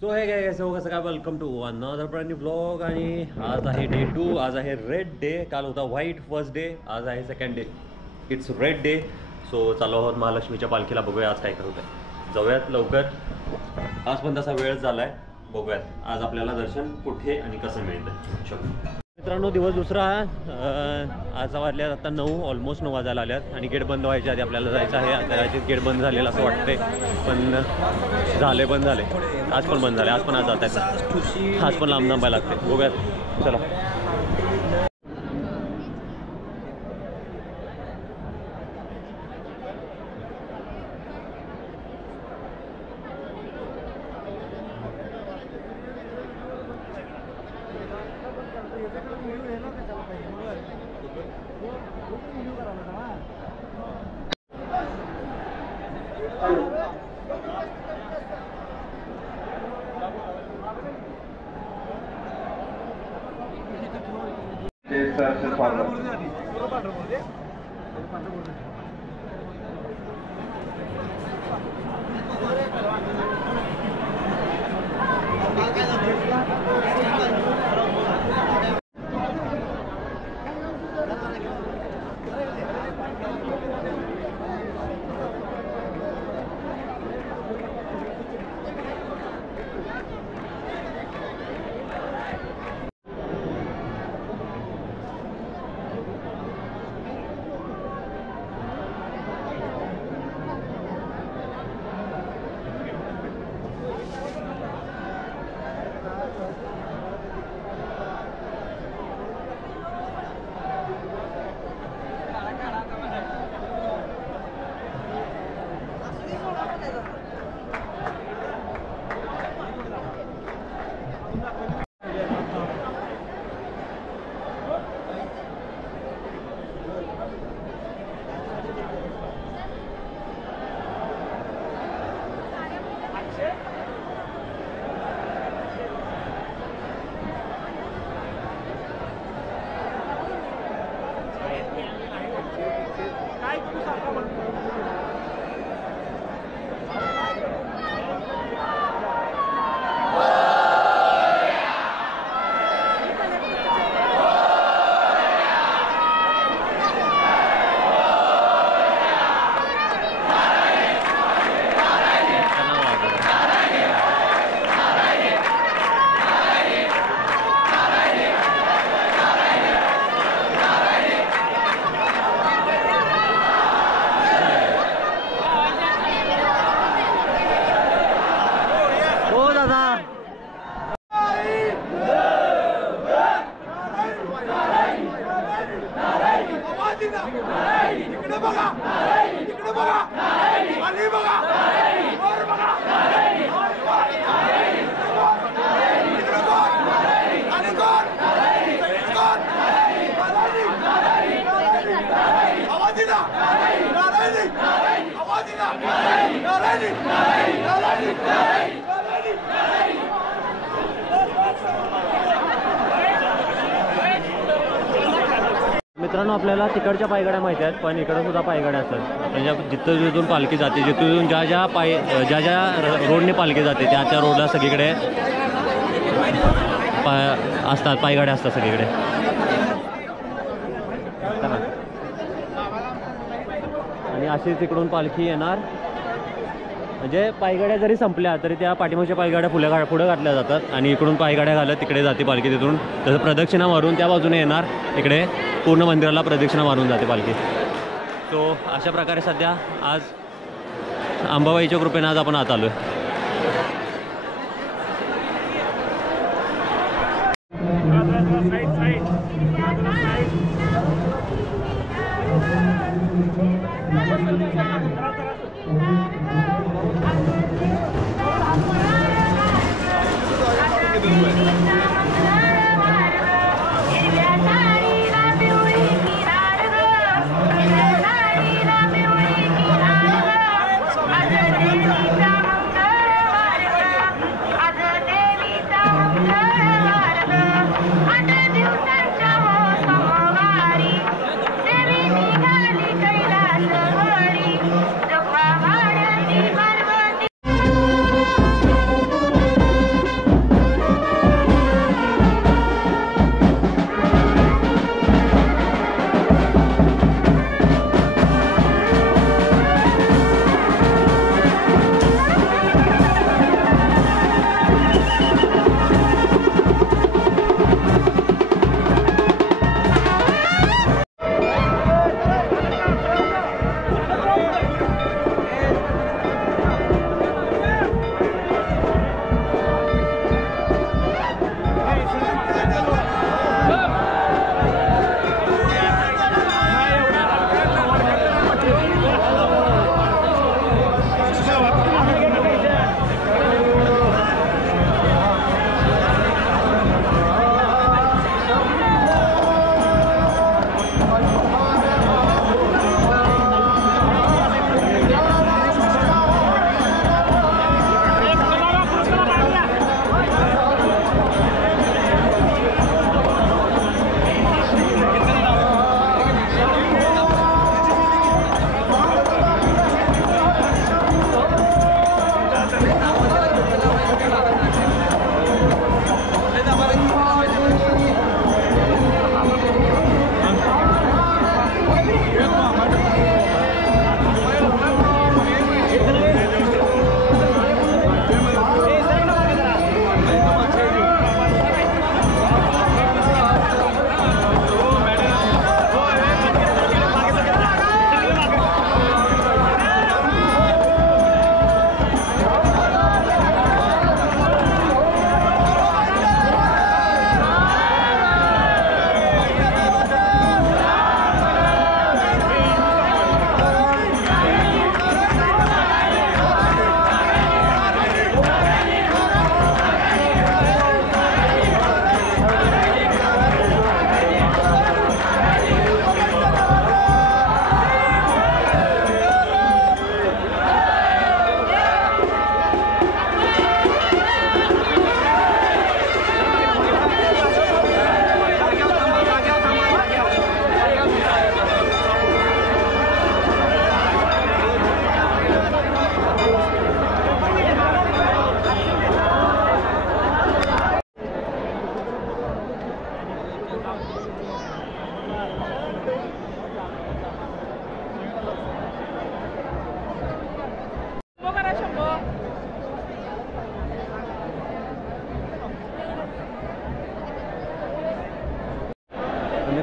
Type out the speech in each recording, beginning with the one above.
So हे काय कसं कसं काय welcome to another brand new blog. आणि आज आहे डे 2. आज आहे रेड डे. काल होता व्हाईट फर्स्ट डे, आज आहे second day, it's red day. So चालू आहोत महालक्ष्मीच्या पालखीला. बघूया आज काय काय होतं आहे. जाऊयात लवकर. आज पण तसा वेळ झाला आहे. बघूयात आज आपल्याला दर्शन कुठे आणि कसं मिळतं. चलो मित्रांनो, दिवस दुसरा. आज वाजल्यात आता 9, ऑलमोस्ट 9 वाजायला आल्यात आणि गेट बंद व्हायच्या आधी आपल्याला जायचं आहे. कदाचित गेट बंद झालेलं असं वाटतंय, पण झाले बंद झाले. आज पण बंद झाले. आज पण आज जात आहेत. आज पण लांब लांबायला लागते. बघूयात चला. मित्रांनो, आपल्याला तिकडच्या पायगाड्या माहिती आहेत, पण इकडं सुद्धा पायगाड्या असतात. म्हणजे जिथं जिथून पालखी जाते, जिथून ज्या ज्या रोडने पालखी जाते त्या रोडला सगळीकडे असतात, पायगाड्या असतात सगळीकडे. आणि अशीच तिकडून पालखी येणार. म्हणजे पायगाड्या जरी संपल्या तरी त्या पाठीमागच्या पायगाड्या पुढे घातल्या जातात आणि इकडून पायगाड्या घालत तिकडे जाते पालखी. तिथून तसं प्रदक्षिणा मारून त्या बाजूने येणार, इकडे पूर्ण मंदिराला प्रदक्षिणा मारून जाते पालखी. तो अशा प्रकारे सध्या आज अंबाबाईच्या कृपेने आज आपण आत आलो आहे.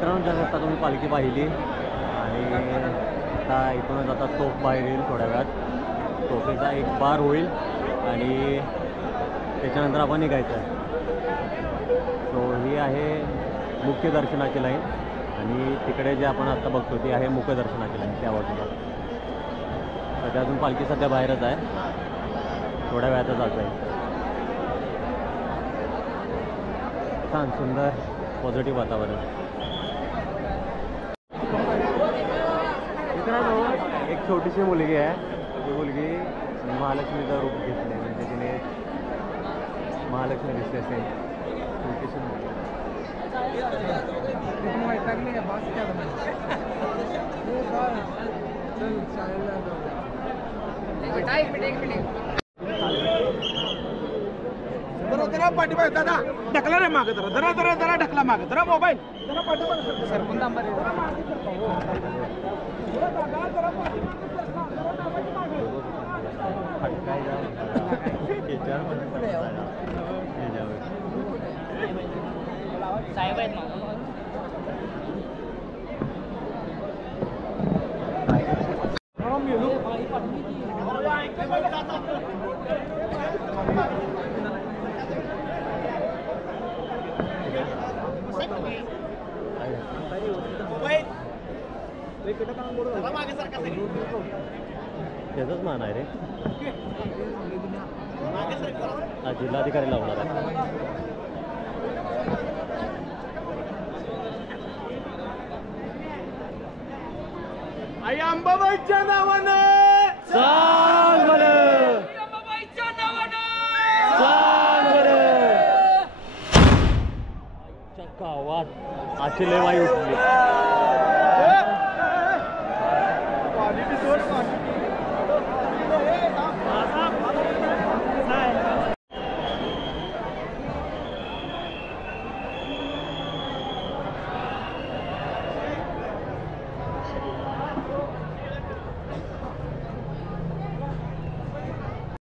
मित्रांनो, जर आता तुम्ही पालखी पाहिली आणि आता इथूनच आता तोफ बाहेर येईल थोड्या वेळात. तोफेचा एक बार होईल आणि त्याच्यानंतर आपण निघायचं आहे. सो ही आहे मुख्य दर्शनाची लाईन आणि तिकडे जे आपण आत्ता बघतो ती आहे मुख्य दर्शनाची लाईन त्या बाजूला. सध्या अजून पालखी सध्या बाहेरच आहे, थोड्या वेळातच आज जाईल. छान सुंदर पॉझिटिव्ह वातावरण. मित्रांनो, एक छोटीशी मुलगी आहे. ती मुलगी महालक्ष्मीचं रूप घेतले, म्हणजे तिने महालक्ष्मी दिसली असेल. छोटीशी मुलगी जरा पाठीमागे दादा ढकला रे मागे, जरा ढकला मागे, जरा मोबाईल जरा पाठीमागे सरकून दांबा रे. साहेब आहेत ना. त्याचंच मान आहे रे. हा जिल्हाधिकारी लावणार आहे. आई अंबाबाईच्या नावानं सांग बरं, अंबाबाईच्या नावानं सांग बरं. आईच्या गावात आची लय वाई उठली.